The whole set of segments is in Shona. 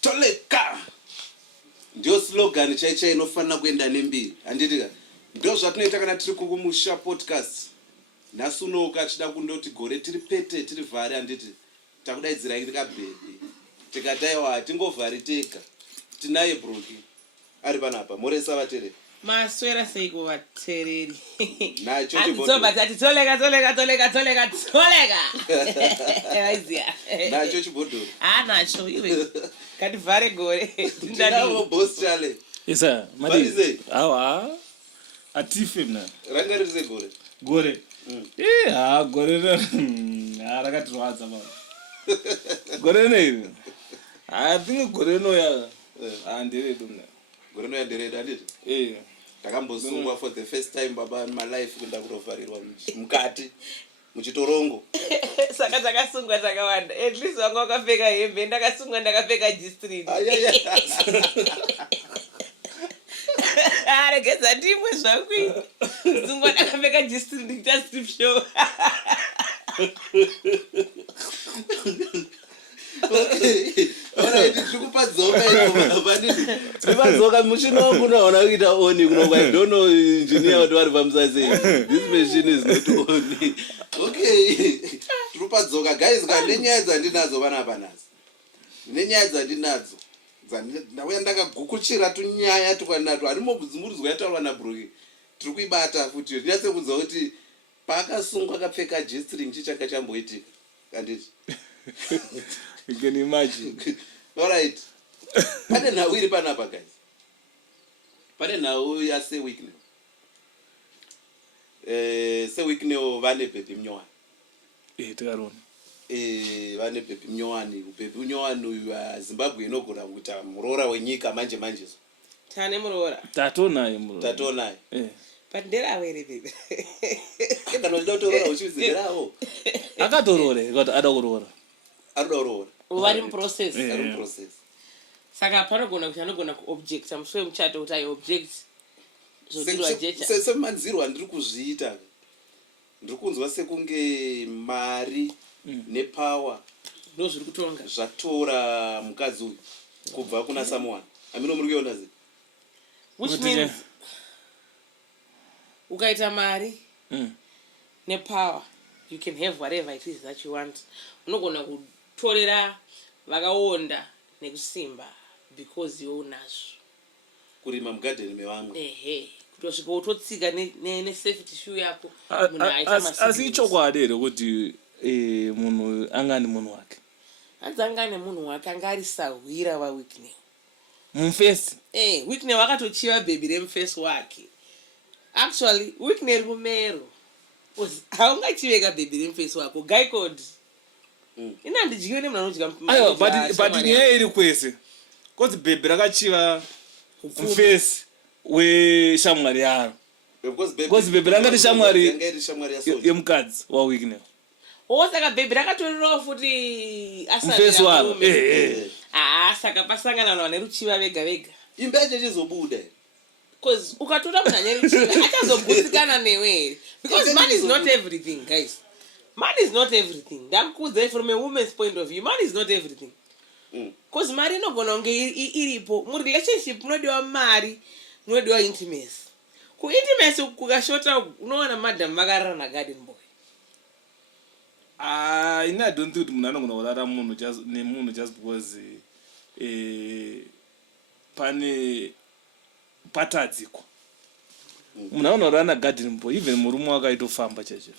toleka ndio slogan chaicha inofanira kuenda nembiri handiti ka ndio zvatinoita kana tiri kukumusha podcast nasunoka tida kundoti gore tiri pete tiri vhari handiti takudaidzirai ndikabhebhi tikataiwa hatingovhari tega tinaye Bruki ari panapa moresa vatereri maswera sei kuvatereri nacho ati toleka aiziya nacho chibhodhoro nacho iwe kativhare gore tinavo boss chale isa mari awa atife mna ranga riri segore gore gore rakatirwadza mama gore nei think gore no ya anderedo mna gore no ya anderedo handiti takambosungwa for the first time baba in my life kuenda kutovharirwa mukati muchitorongo saka takasungwa takawanda at least wanga wakapfeka hembe ndakasungwa ndakapfeka G-string regedza ndimwe zvakui sungwa ndakapfeka G-string ndikuita strip show tikupa dzoka ipadzoka muchini wangu unoona kuita oni kunokwa I don't know engineer kuti vari pamusasei this machine is not on okay tiripa dzoka guys nenyaya dzandinadzo panapa nhasi nenyaya dzandinadzo ndauya ndakagukuchira tunyaya tukwanato harimobvumuridzwa yataurwa naBruki tiri kuibata futi ndinatse kunzwa kuti paakasungwa akapfeka G-string chichaka chamboitika handiti you can imagine. All right. Pane nhau iri panapa guys. Pane nhau ya se weekend. Se weekend vane Baby Mnyowani. Takarona. Vane Baby Mnyowani, Baby Mnyowani wa Zimbabwe inogona kuita murora wenyika manje so. Tane murora. Tatonaye murora. Tatonaye. Pandera were baby. Kana ndotorora uchizidirawo. Akatorore kuti ada kurora. Adorora. Vari process. Process. Saka panogona kuti anogona kuobject amuswe muchato kuti ai object zvodirwa jecha. Se manzirwa ndiri kuzviita. Ndiri kunzwa sekunge mari nepower ndo zviri kutonga. Zvatora mukadzi uyu kubva kuna someone. Amino muri kuona zi. Which means ukaita mari nepower you can have whatever it is that you want. Unogona kutorera vakaonda nekusimba because you unazvo kurima mugarden mevamwe kutosvika utotsika nesafety shoe yako munhu asi chokwadi here kuti munhu angani munhu wake hanzi angane munhu wake anga ari sahwira vaWickney mufesi Wickney wakatochiva bhebhi remufesi wake actually Wickney ri kumero haungachiveka bhebhi remufesi wako guy code inandidyiwe nemunhu anodya but nyaya iri kwese kuti bhebhi rakachiva mufesi weshamwari yaro because bhebhi rangati shamwari yemukadzi waWickney saka bhebhi rakatorerwa futi mufesi waro saka pasangana vanhu vane ruchiva vega vega imba yacho chizobuda because ukatora munhu ane ruchiva achazogutsikana newe because money is not everything guys. Money is not everything. Ndamkudzai from a woman's point of view. Money is not everything. Because mari inogona kunge iripo. Murelationship munodiwa mari, munodiwa intimacy. Ku intimacy kukashota unoona madam vakarara na garden boy. I don't think munhu anogona kurara nemunhu just because pane patadziko. Munhu anorara na garden boy even murume wakaitofamba chacho.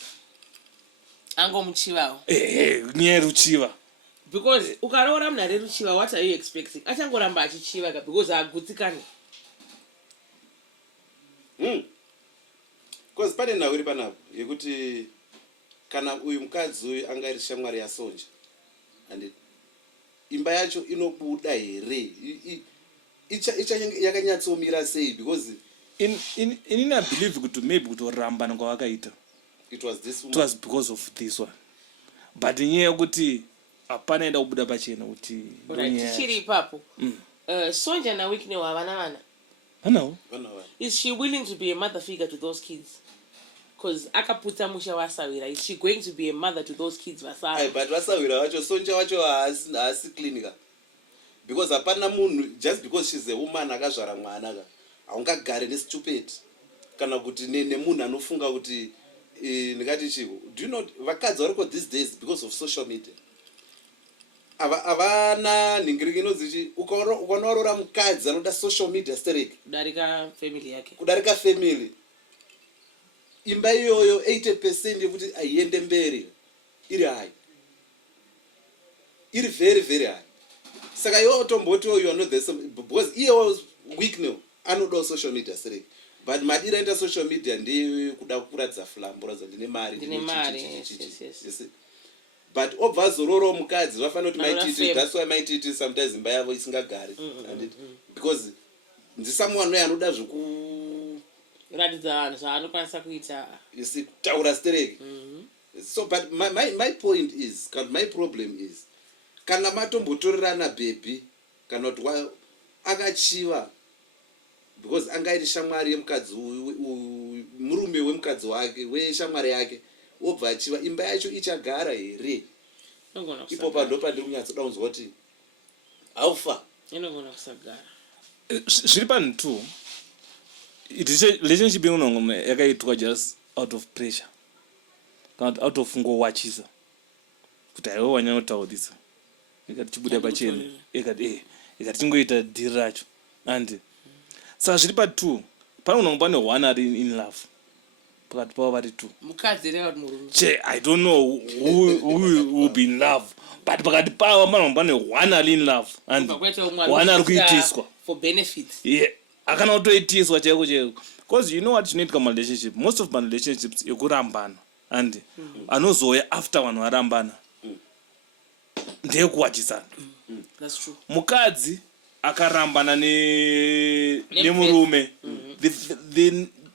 Angomuchivawo nyaya ruchiva because ukaroora munhu ari ruchiva what are you expecting achangoramba achichiva ka because agutsikane because pane nhau iri panapo yekuti kana uyu mukadzi uyu anga iri shamwari yaSonja and imba yacho inobuda here yakanyatsomira sei because inini believe kuti maybe kutorambana kwavakaita it was this woman. It was because of this one. But nyaya yekuti hapana enda kubuda pachena kuti tichiri ipapo Sonja na Wickney havana vana vanawo is she willing to be a mother figure to those kids because akaputsa musha wasawira, is she going to be a mother to those kids vasara? But vasawira vacho sonja vacho haasi clinica, because hapana munhu just because she's a woman akazvara mwana ka haungagare nestupid kana kuti nemunhu anofunga kuti ndingati chiko. Do you know vakadzi variko these days because of social media avana nhingiriko inozichi ukaona varora mukadzi anoda social media stereki kudarika family, imba iyoyo 80% yekuti aiende mberi iri high, iri very very high. Saka iwo tomboti you are not the same, because iye was weak now anoda social media stereki, but madira enda social media ndi kuda kuratidza flambo radza ndine mari. Yes. But obva zororo mukadzi vafanira kuti maititi, that's why maititi sometimes imba yavo isingagari, because ndi someone anoda zvoku ratidza vanhu zvaanokwanisa kuita, you see, kutaura stereki. So but my point is, my problem is, kana matombotorerana baby kana kuti akachiva because angaiti shamwari yemukadzi murume wemukadzi wake weshamwari yake, obva achiva imba yacho ichagara here? Ipo pando pandiri kunyatsoda kunzwa kuti aufa inogona kusagara. Zviri panhu 2 relationship inogona yakaitwa just out of pressure kana out of ngowachisa kuti aiwe wanyanotaurisa ikati chibuda pachena ikati tingoita dhiri racho and saka zviri pa2 panogona pane one ari in love pakati pavo vari 2 mukadzi reva kuti murume I don't know who will be in love, but pakati pavo panogona pane one ari in love and one ari kuitiswa for benefits. Yeah, akana kutoitiswa chaiko chaiko, because you know what chinoitika marelationship, most of my relationships ekurambana and anozoya after vanhu varambana ndeyekuwachisana. That's true. Mukadzi akarambana nemurume,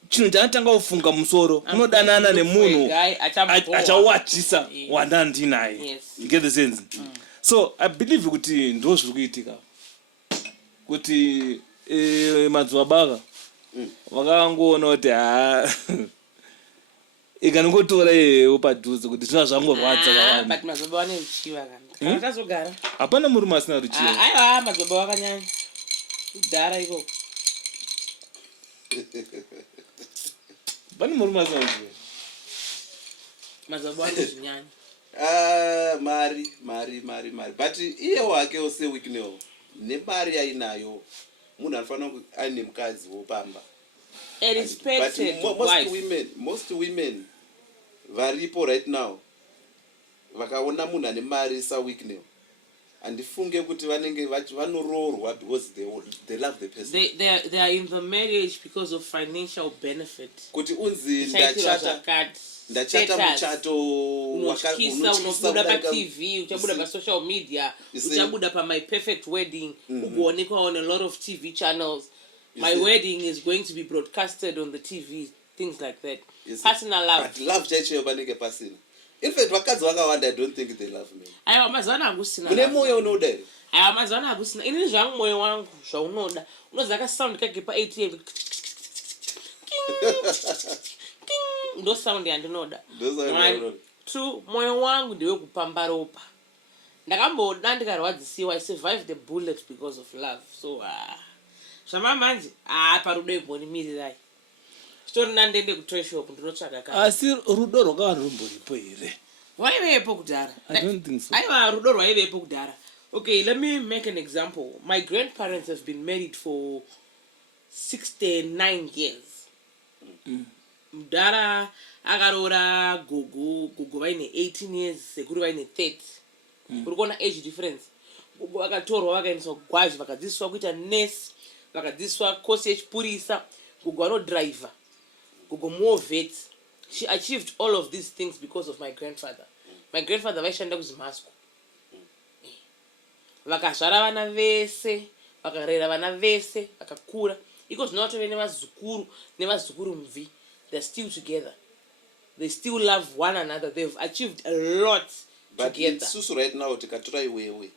chinhu chaanotanga kufunga musoro unodanana nemunhu achawachisa wanda ndinaye. You get the sense? So I believe kuti ndo zviri kuitika kuti madzibaba vakangoona kuti ikanongotora padhuze kuti zvina zvangorwadza kawanda. But madzibaba vane ruchiva kana akazogara hapana murume asina ruchiva. Aiwa madzibaba vakanyanya kudhara ikoko. Pane murume asina ruchiva. Madzibaba vane zvinyanya. Mari but iye wake seweaknewo nemari ainayo munhu anofanira kuti aine mukadzi wopamba. Most women varipo right now vakaona munhu ane mari saweaknewo handifunge kuti vanenge vanoroorwa because they love the person. They are in the marriage because of financial benefit. Kuti unzi ndachata muchato unotyisa unobuda paTV, uchabuda pasocial media, uchabuda pa My Perfect Wedding, ugoonekwa on a lot of TV channels. My wedding is going to be broadcasted on the TV, things like that. Personal love. But love chaicho vanenge pasina. In fact vakadzi vakawanda I don't think they love me. Aiwa mazana angusina. Mune moyo unoda here? Aiwa mazana angusina. Ini zvangu moyo wangu zvaunoda. Unozaka sound kage pa ATM. Ndo sound yandinoda. 1 2 moyo wangu ndiwe kupamba ropa. Ndakamboda ndikarwadzisiwa, I survived the bullet because of love. So zvama manje parudo imbonimirirai. Chitori nandende kutoy shop ndinotsvaga kana. Asi rudo rwakawanda rumboripo here. Waivepo kudhara. I don't think so. Aiwa rudo rwaivepo kudhara. Okay, let me make an example. My grandparents have been married for 69 years. Mudhara akarora gogo vaine 18 years, sekuru vaine 30. Uri kuona age difference. Gogo vakatorwa vakaendeswa kugwazhi, vakadzidziswa kuita nurse, vakadzidziswa course yechipurisa. Gogo vanodriver. Gogo moved. She achieved all of these things because of my grandfather. My grandfather vaishanda kuzimasco. Vakazvara vana vese, vakarera vana vese, vakakura. Iko zvinotove nevazukuru mvi. They're still together. They still love one another. They've achieved a lot but together. Susu right now tikatora iwewe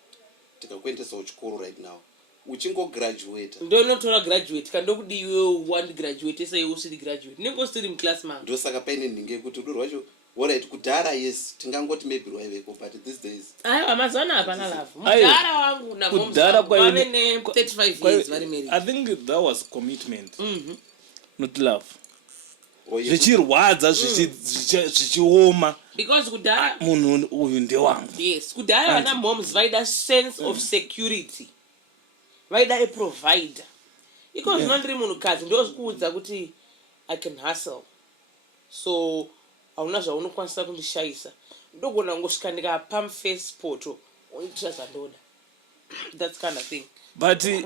tikakuendesa kuchikoro right now uchingograduate ndonotora graduate kandokudi iwe wandi graduate sei usiri graduate ningo siri mclass man ndosaka paine nhinge kuti rudo rwacho alright kudhara yes tingangoti maybe rwaiveko but these days aiwa mazana hapana lavu mudhara wangu namomvave ne 35 years vari married. I think that was commitment not love Oye, zvichirwadza zvichioma because kudhara munhu uyu ndewangu. yes kudhara vana moms vaida sense of security vaida a provider iko zvinondiri munhukadzi ndozvikuudza kuti I can hustle so hauna zvaunokwanisa kundishayisa ndogona ngosvika ndikapamufaceboto oitisha zvandoda that kind of thing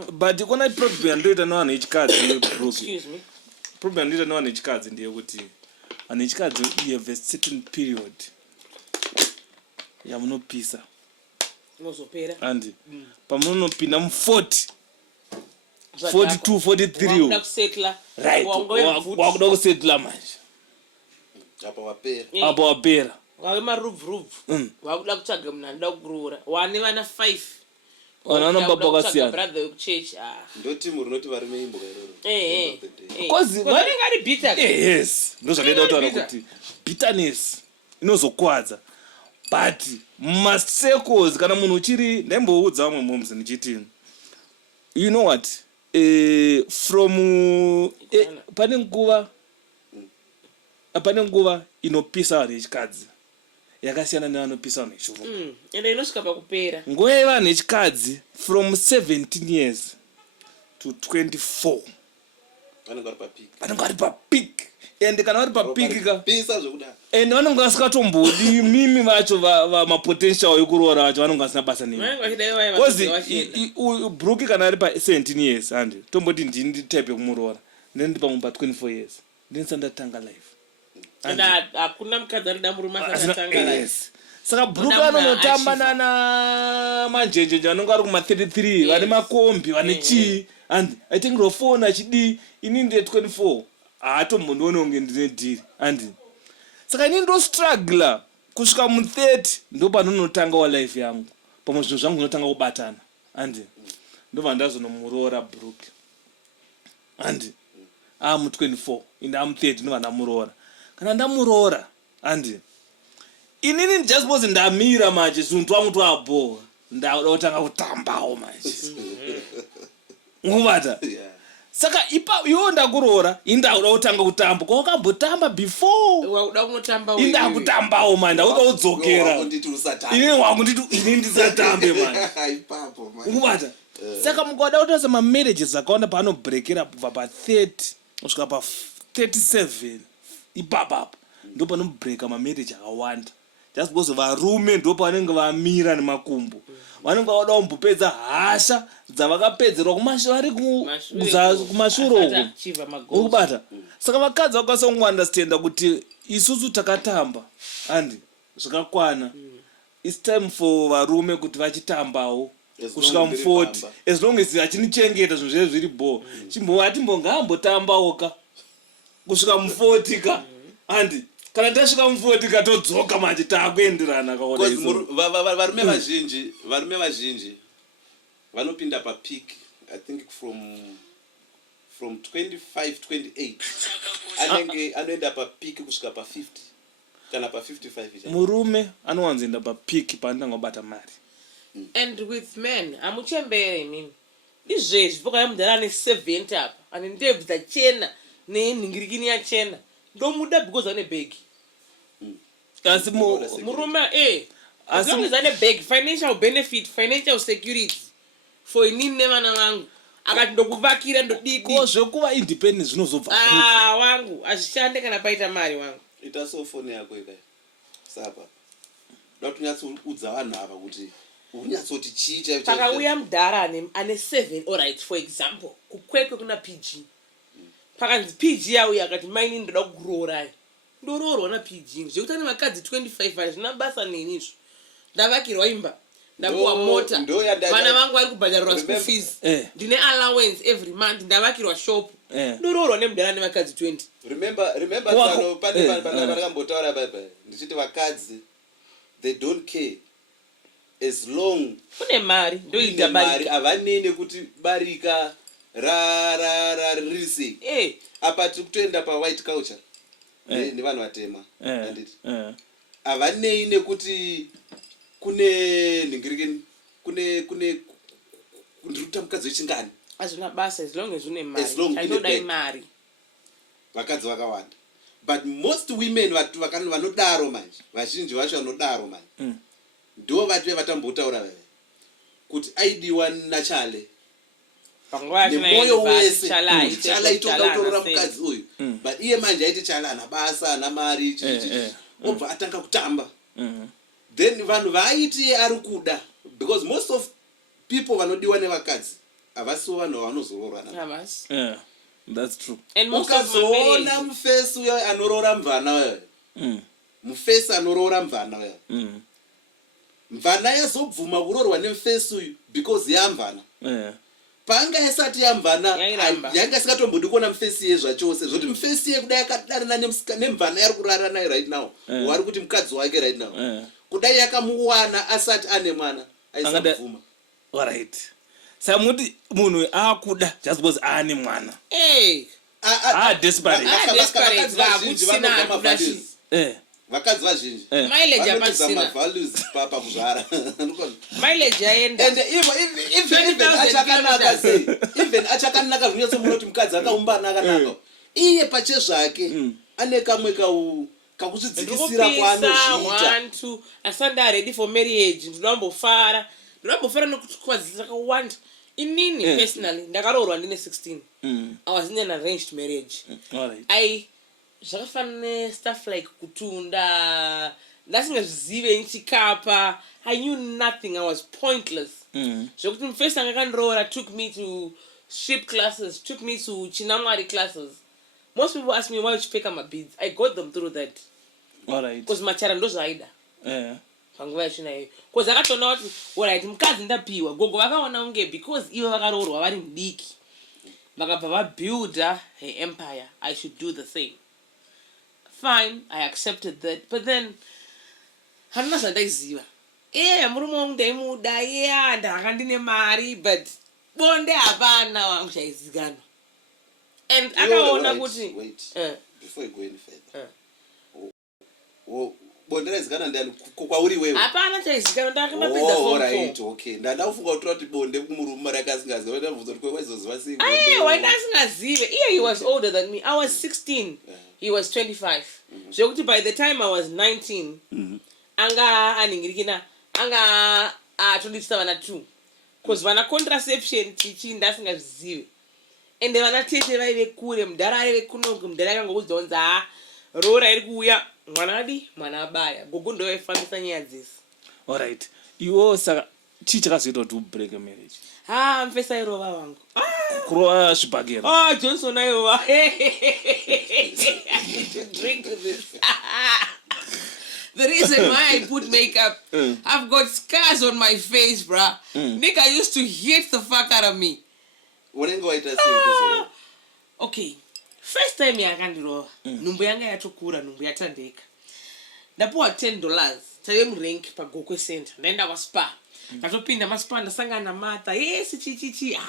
but kona problem yandoita nevanhu vechikadzi Brooke. excuse me Problem yandoita nevanhu vechikadzi ndeyekuti vanhu vechikadzi you have a certain period yamunopisa inozopera and pamunopinda mu40 42 43 kusetla right wakuda kusetla manje apa wapera apo wapera wave marubvurubvu wakuda kutsvaga munhu anoda kuroora wane vana 5 vanobaba vakasiyana brother wekuchechi ndo timu rinoti varume imbo vanenge ari bitter yes ndozvanoita kutaura kuti bitterness inozokwadza but mumacircles kana munhu uchiri ndaimboudza vamwe moms ndichiti you know what from pane nguva inopisa vanhu vechikadzi yakasiyana nevanopisa vanhu vechirume ende inosvika pakupera nguva yevanhu vechikadzi from 17 years to 24 vanenge vari papik ende kana vari papik ende vanenge vasingatombodi mimi vacho vamapotential ekuroora vacho vanenge vasina basa nekuzi Brooke kana ari pa17 years handi tomboti ndini type yekumuroora ndindi pamwe pa24 years ndinisa ndatanga life and hakuna mukadzi anoda murume asatanga life saka Brooke anonotamba nana manjenjenje vanenge vari kuma33 vane makombi vane chii and I think rofoni achidi ini ndiye 24 haatombondione unge ndine dhiri and saka ini ndostruggla kusvika mu30 ndo panonotanga wa life yangu pamwe zvinhu zvangu zvinotanga kubatana and ndobva ndazonomuroora Brooke and mu24 inde amu30 ndobva ndamuroora kana ndamuroora and inini just because ndamira manje zvinhu twangu twabhoa ndauda kutanga kutambawo manje ngubata saka iwo ndakuroora indauda kutanga kutamba kwakambotamba before wauda kunotamba indakutambawo manje ndauda kudzokera ini wangu ini ndisatambe manje ngubata saka mukada kutarisa mamarriages akawanda paanobrekera kubva pa30 kusvika pa37 ipapapo ndo panobreka mamarriage akawanda just because varume ndo pavanenge vamira nemakumbo vanenge vauda kumbopedza hasha dzavakapedzerwa vari kumashure uku ukubata saka vakadzi vakwanisa kungoandastenda kuti isusu takatamba handi zvakakwana its time for varume kuti vachitambawo kusvika mu40 as long as achinichengeta zvinhu zvee zviri bo chimbovati mbongaambotambawo ka kusvika mu40 ka handi kana tasvika mu40 ka todzoka manje taakuenderana varume vazhinji vanopinda papeak I think from 25 28 anenge anoenda papeak kusvika pa50 kana pa55 murume anowanzoenda papeak paanotanga kubata mari and with men hamuchembere mimi izvezvi pokaya mudhara ane 70 apa ane ndebvu dzachena nenhingirikini yachena ndomuda because ane bhegi asi murume as long as ane bhegi financial benefit financial security for inini nevana vangu akati ndokuvakira ndodidi zvekuva independent zvinozobva wangu hazvishande kana paita mari wangu ita so foni yako ikai sapa ndokunyatsoudza vanhu ava kuti unyatsoti chii pakauya mudhara ane 7 alright for example kukwekwe kuna PG pakanzi PG yauya akati maini ndoda kuroora ndoroorwa na PG zvekuti ane vakadzi 25 hazvina basa nenizvo ndavakirwa imba ndapuwa mota vana vangu vari kubhadharirwa school fees ndine allowance every month ndavakirwa shop ndoroorwa nemudhara nevakadzi 20 remember tsano pane vanakambotaura baba ndichiti vakadzi they don't care as long kune mari ndoita mari barika avanene kuti barika riri apa tiri kutoenda pawhite culture nevanhu vatema anditi havanei nekuti kune nhingirikeni kune ndiri kuta mukadzi wechingani hazvina basa as long as une mari chainodai mari vakadzi vakawanda but most women vanodaro manje vazhinji vacho vanodaro manje ndo vati vatambotaura veve kuti aidiwa nachale nemoyo wese chala itoda kutorora mukadzi uyu but iye manje aiti chala ana basa ana mari chichichi obva atanga kutamba then vanhu vaaiti ari kuda because most of people vanodiwa nevakadzi havasiwo vanhu vanozororwa navo. That's true. Ukazoona mufesi uyo anorora mvana wewe mufesi anorora mvana wewe mvana yazobvuma kurorwa nemufesi uyu because yamvana panga isati yamvana yanga isingatombodi kuona mufesi ye zvachose zvoti mufesi ye kudai akadarana nemvana yari kurara naye right now wari kuti mukadzi wake right now kudai yakamuwana asati ane mwana aisabvuma. Alright. Samuti munhu akuda just because ane mwana desperate vakadzi vazhinji mileage apasina values papa kuzvara mileage yaenda and even achakanaka zvinotso munoti mukadzi akaumbana akanaka iye pache zvake ane kamwe kakuzvidzikisira kwaanozviita asanda ready for marriage ndinombofara nokuti kwazi zvakawanda inini personally ndakarorwa ndine 16 I was in an arranged marriage zvakafanana stuff like kutunda ndasingazvizive nchikapa I knew nothing. I was pointless zvokuti mufirst anga kandiroora took me to strip classes, took me to chinamwari classes. Most people ask me why you peka my beads. I got them through that because machara ndozvaida panguva yachinayo because akatoona kuti alright mukadzi ndapiwa gogo vakaona unge because ivo vakaroorwa vari mudiki vakabva vabuilda her empire I should do the same. Fine, I accepted that, but then handina zvandaiziva murume wangu ndaimuda ndanga ndine mari but bonde hapana wangu chaizikanwa and akaona kuti before you go any further bonde raizikana ndiani kwauri wewe? Hapana chaizikana ndakamapedza form 4. Okay, ndandafunga kuti kuti bonde kumurume rakasingaziva ndabvunza kuti kwaizoziva sei why ndasingazive he was older than me. I was 16 he was 25 zvekuti by the time I was 19 anga aningirikina anga atonditisa vana 2 because vana contraception chichi ndasingazvizive ende vana tete vaive kure mudhara aive kunoku mudhara akangokudza rora iri kuuya mwana adi mwana abaya gogo ndo vaifambisa nyaya dzese. Alright, iwo saka chii chakazoita kuti ubreak marriage? Mufesa irova wangu kurova zvibhagera Johnson aiova drink this the reason why I put makeup I've got scars on my face bruh. Nick I used to hate the fuck out of me. Okay, first time yakandirova nhumbu yanga yatokura nhumbu yatandeka ndapuwa $10 taive murank pagokwe center ndaenda kwaspa ndatopinda maspa ndasangana naMartha yesi chichichi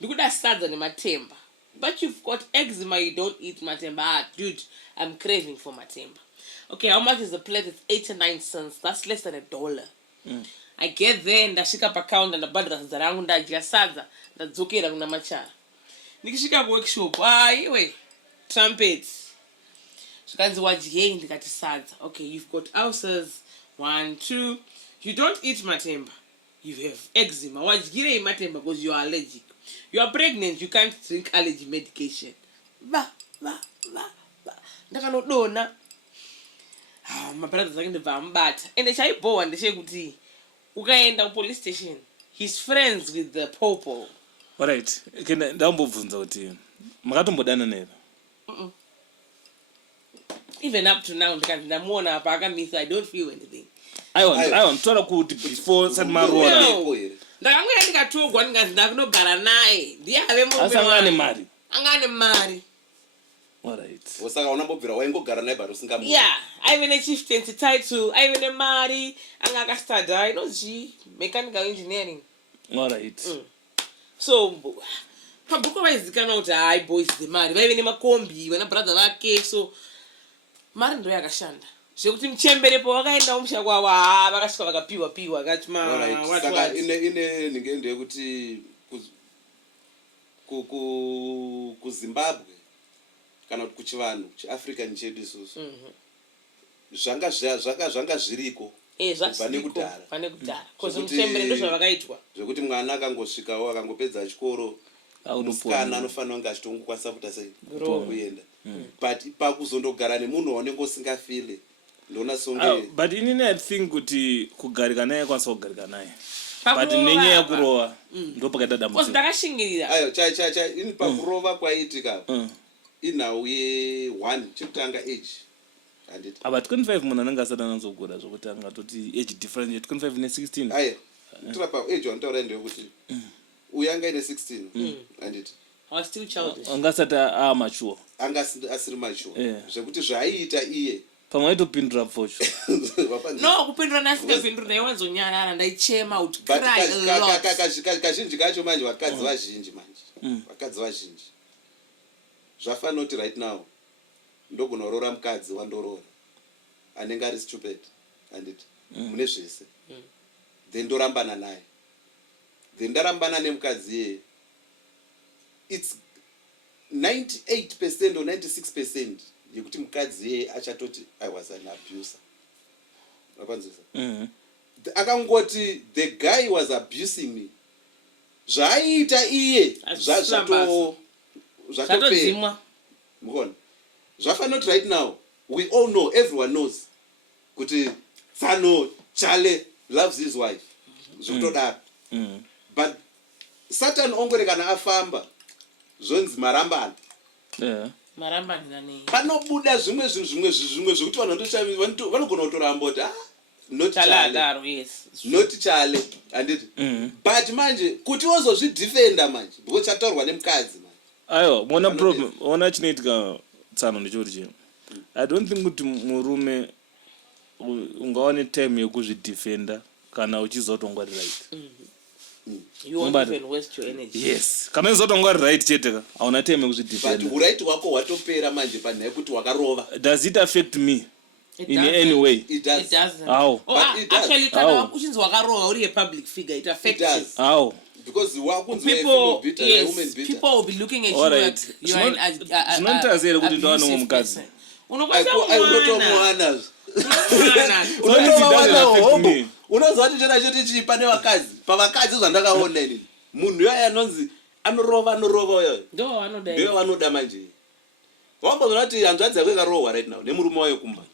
ndikuda sadza nematemba but you've got eczema you don't eat matemba dude I'm craving for matemba. Okay, how much is the plate? It's 89 cents. That's less than $1. I get there ndasvika pacounter ndabhadhira sadza rangu ndadya sadza ndadzokera kuna machara ndikisvika kuworkshop iwe trumpets zvikanzi wadyei ndikati sadza. Okay, you've got ulcers 1 2 you don't eat matemba you have eczema wadyirei matemba because you are allergic you are pregnant you can't drink allergy medication ndakanodona mabrothers ake ndibva amubata ende chaibhowa ndechekuti ukaenda kupolice station he's friends with the popo. Alright, ndambobvunza kuti makatombodana nero? Even up to now ndamuona apa akamisa I don't feel anything. I want to kuti before sat marora ndakamwira ndikatogwa ndingazi ndakunogara naye ndiye ave murume asangane mari angane mari. Alright, Osaka unambobvira waingogara naye but usingamuoni. Yeah, aive nechieftaincy title, aive nemari, anga akastada, inonzi mechanical engineering. Alright. So pabhuku vaizikanwa kuti hai boys dzemari vaive nemakombi vana brother vake, so mari ndo yakashanda zvekuti muchemberepo vakaenda mushako wavo vakasvika vakapiwa akati saka ine nhinge ndeyekuti kuzimbabwe kana kuti kuchivanhu chiafrican chedu isusu zvanga zviriko pane kudhara kozi muchembere ndo zvavakaitwa zvekuti mwana akangosvikawo akangopedza chikoro musikana anofanira kunge achitongokwanisa kuita sei kuenda but pakuzondogara nemunhu waunenge usingafile ndona songe but inini I think kuti kugarika naye kwanisa kugarika naye but nenyaya yekurova ndo pakaita dambudziko ndakashingirira ayo ini pakurova kwaitika inhau ye1 chekutanga age handiti but 25 munhu anenge asati anazogura zvokuti angatoti age difference 25 ne16 aya tirapa age wanotaura ndeyekuti uyu anga ine 16 handiti anga asati mature anga asiri mature zvekuti zvaiita iye pamwe aitopindura pfocho no kupindura nasingapindura ndaiwanzonyarara ndaichema kuti kazhinji kacho manje vakadzi vazhinji zvafanira kuti right now ndogunorora mukadzi wandorora anenge ari stupid handiti mune zvese then ndorambana naye then ndarambana nemukadzi yeye it's 98% or 96% yekuti mukadzi yeye achatoti I was an abuser. Wapanzisa? Akangoti the guy was abusing me. Zvaita iye zvatopera. Mukona. Zvafanira right now we all know, everyone knows kuti Tsano Chale loves his wife. Zvotodaro. But Satan ongore kana afamba zvonzi marambana. Panobuda zvimwe zvekuti vanhu vanogona kutoramba kuti not Chale handiti but manje kuti wozozvidefenda manje because chataurwa nemukadzi manje aiwa mona problem ona chinoitika Tsano ndechoti chino I don't think kuti murume ungawane time yekuzvidefenda kana uchizotongwari right you won't even waste your energy. Yes, kana uzotongwari right cheteka hauna time yekuzvidefenda but right wako watopera manje panhaya kuti wakarova. Does it affect me in any way? It doesn't. How? Actually kana uchinzi wakarova uri a public figure it affects you. How? Because people will be looking at you like you are an kuti ndo ano mukadzi unotomuwana unozwa kuti chona choti chipa nevakadzi pavakadzi zvandakaona inini munhu yoyo anonzi anorova uyoyo ndiyo vanoda manje wambozona kuti hanzvadzi yako ikarohwa right now nemurume wayo kumba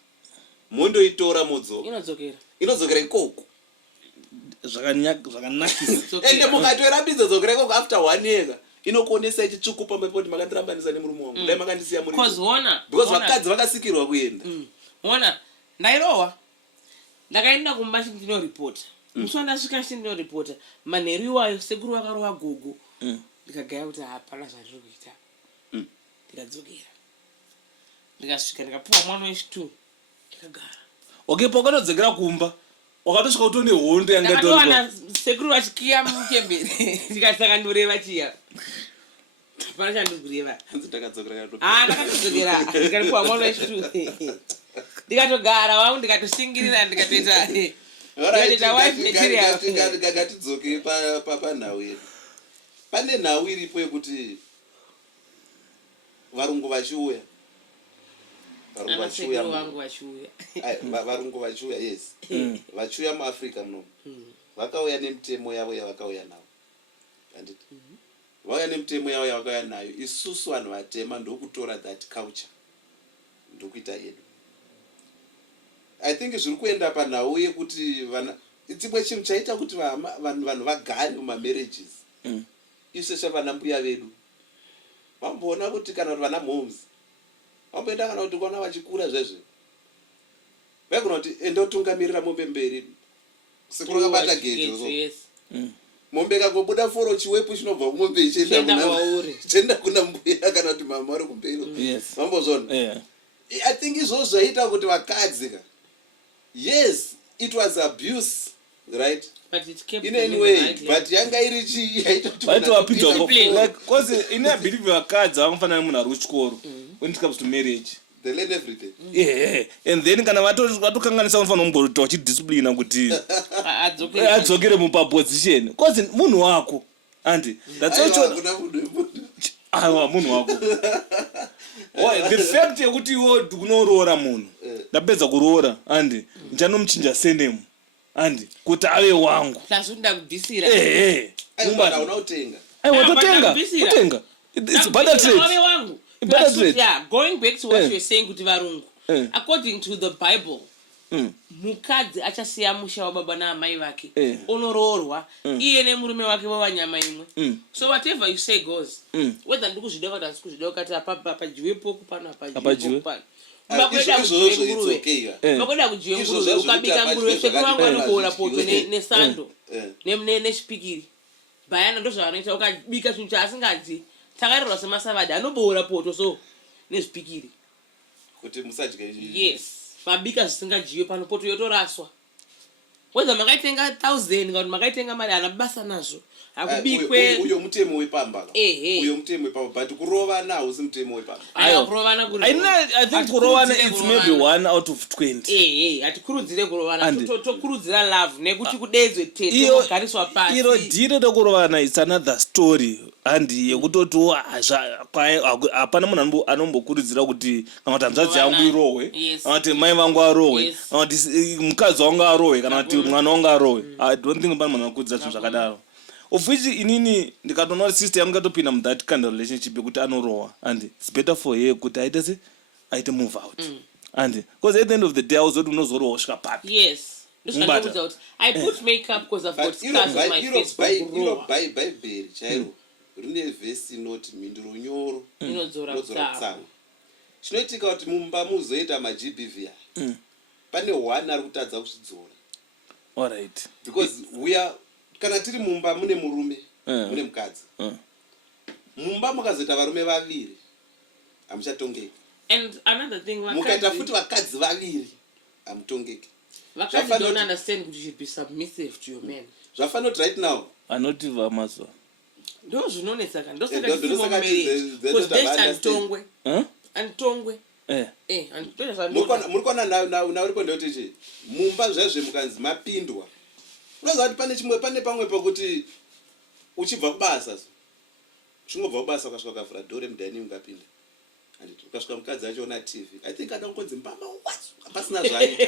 mondoitora inodzokera ikoko zvakanakisa ende mukatoirambidza dzokera ikoko after 1 year inokuonesa ichitsvuku pamepoti makandirambanisa nemurume wangu dai makandisiya muri because vakadzi vakasikirwa kuenda ona ndairohwa ndakaenda kumba chindinoreporta musi wandasvika chindinoreporta manheru iwayo sekuru vakarohwa gogo ndikagaya kuti hapana zvandiri kuita ndikadzokera ndikasvika ndikapuwa mwana wechitu ndikagara okay pakatodzokera kumba wakatosvika kutone hondo yakatowana sekuru vachikiya muchembere ndikasaka ndoreva chiya hapana chandikureva ndakatodzokera ndikapuwa mwana wechitu ndikatogara wangu ndikatoshingirira ndikatoita ngatidzoke panhau yedu pane nhau iripo yekuti varungu vachiuya varungu vachiuya yes vachiuya muafrica muno vakauya nemutemo yavo yavakauya navo handiti vauya nemutemo yavo yavakauya nayo isusu vanhu vatema ndokutora that culture ndokuita yedu. I think zviri kuenda panhau yekuti chimwe chinhu chaita kuti vanhu vagare mumamarriages isesha vana mbuya vedu vamboona kuti kana kuti vana moms vamboenda kana kuti kuona vachikura zvezve vaigona kuti enda utungamirira mombe mberi sekuru akabata gedzo mombe kangobuda foro chiwepu chinobva kumombe ichienda kuna mbuya kana kuti mama vari kumberi. Mambozvona. I think izvozvo zvaita kuti vakadzi ka. Yes, it was abuse, right? But it kept in any way, but yanga iri chi yaita kuti like cause in a believe vakadzi vanofana nemunhu ari kuchikoro when it comes to marriage. They learn everything. Yeah, and then kana vatokanganisa vanofana kumbota vachidisciplina kuti adzokere mupaposition cause munhu wako and that's also munhu wako. The fact yekuti iwo kunoroora munhu ndapedza kuroora and ndichanomuchinja surname and kuti ave wangu lazunda kudhisira unotenga utenga it's better trade ave wangu. Yeah, going back to what you're saying kuti varungu according to the Bible mukadzi achasiya musha wababa naamai vake onoroorwa iye nemurume wake vavanyama imwe. So whatever you say goes, whether ndikuzvidiwa kana ndikuzvidiwa kati apajiwepo kupano apajiwepo kupano umakwenda kujiwe nguruve ukabika nguruve sekuru wangu anokuora poto nesando nechipikiri bayana ndozvavanoita ukabika chinhu chaasingadzi takarerwa semasavadi anoboora poto so nezvipikiri kuti musadye. Yes, mabika zvisingadyiwe pano poto yotoraswa whether makaitenga 1000 kana makaitenga mari anabasa nazvo akubikwe. Uyo mutemo wepamba. Uyo mutemo wepamba but kurovana hausi mutemo wepamba. Kurovana kuri I think kurovana it's maybe 1 out of 20. Hatikurudzire kurovana tokurudzira love nekuti kudedzwe tete kugariswa pasi. Iro dhiro rekurovana it's another story and yekutoti hapana munhu anombokurudzira kuti kana kuti hanzvadzi yangu irohwe kana kuti mai vangu arohwe kana kuti mukadzi wangu arohwe kana kuti mwana wangu arohwe. I don't think pana munhu anokurudzira zvinhu zvakadaro. Of which inini ndikatoona sister yangu katopinda mu that kind of relationship yekuti anorohwa and it's better for her kuti aite move out and because at the end of the day auzoti unozorohwa kusvika papi. Yes, I put makeup because I've got scars on my face. Bible chairo rine vhesi inoti mhinduro nyoro inodzora kutsamwa. Chinoitika kuti mumba muzoita maGBV pane one ari kutadza kuzvidzora. All right, because we are kana tiri mumba mune murume mune mukadzi mumba mukazoita varume vaviri hamuchatongeki. And another thing, mukaita futi vakadzi vaviri hamutongeki. Vakadzi don't understand that you should be submissive to your men. Zvafanoti right now anoti vamazwa ndo zvinonetsa kana ndosaka because that's antongwe antongwe murikona nauripo ndotichi mumba zvezve mukanzi mapindwa unoziva kuti pane pamwe pakuti uchibva kubasa uchingobva kubasa ukasvika ukavhura dhore mudining ukapinda anditi ukasvika mukadzi achiona TV I think adangodzi mbama pasina zvaita